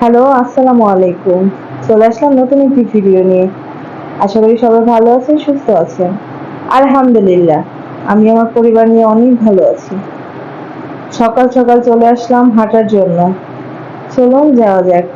হ্যালো, আসসালামু আলাইকুম। চলে আসলাম নতুন একটি ভিডিও নিয়ে। আশা করি সবাই ভালো আছেন, সুস্থ আছেন। আলহামদুলিল্লাহ, আমি আমার পরিবার নিয়ে অনেক ভালো আছি। সকাল সকাল চলে আসলাম হাঁটার জন্য। চলুন যাওয়া যাক।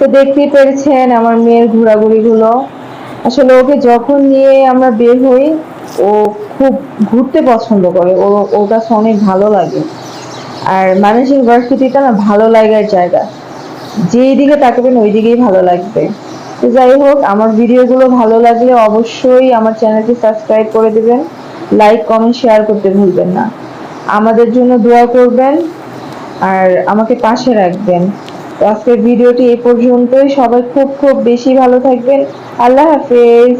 তো দেখতেই পেরেছেন আমার মেয়ের ঘোরাঘুরি গুলো। আসলে ওকে যখন নিয়ে আমরা বের হই, ও খুব ঘুরতে পছন্দ করে। ওর কাছে অনেক ভালো লাগে। আর মানুষের ভার্সিটিটা না ভালো লাগার জায়গা। যেই দিকে তাকাবেন ওই দিকেই ভালো লাগবে। তো যাই হোক, আমার ভিডিওগুলো ভালো লাগলে অবশ্যই আমার চ্যানেলটি সাবস্ক্রাইব করে দিবেন, লাইক কমেন্ট শেয়ার করতে ভুলবেন না। আমাদের জন্য দোয়া করবেন আর আমাকে পাশে রাখবেন। তো আজকের ভিডিওটি এই পর্যন্তই। সবাই খুব খুব বেশি ভালো থাকবেন। আল্লাহ হাফেজ।